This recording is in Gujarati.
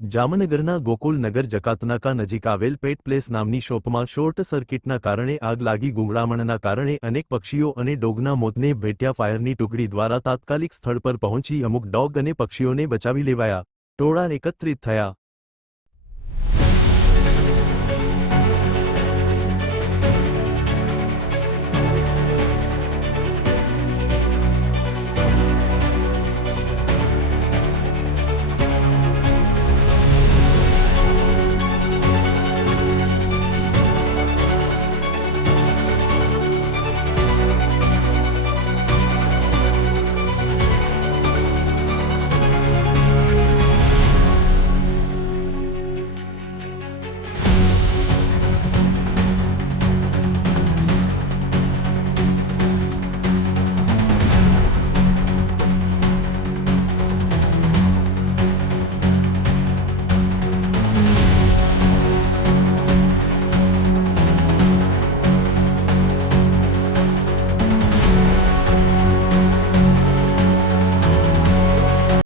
જામનગરના ગોકુલનગર જકાતનાકા નજીક આવેલ પેટ પ્લેસ નામની શોપમાં શોર્ટ સર્કિટના કારણે આગ લાગી. ગુંગળામણના કારણે અનેક પક્ષીઓ અને ડોગના મોતને ભેટ્યા. ફાયરની ટુકડી દ્વારા તાત્કાલિક સ્થળ પર પહોંચી અમુક ડોગ અને પક્ષીઓને બચાવી લેવાયા. ટોળા એકત્રિત થયા.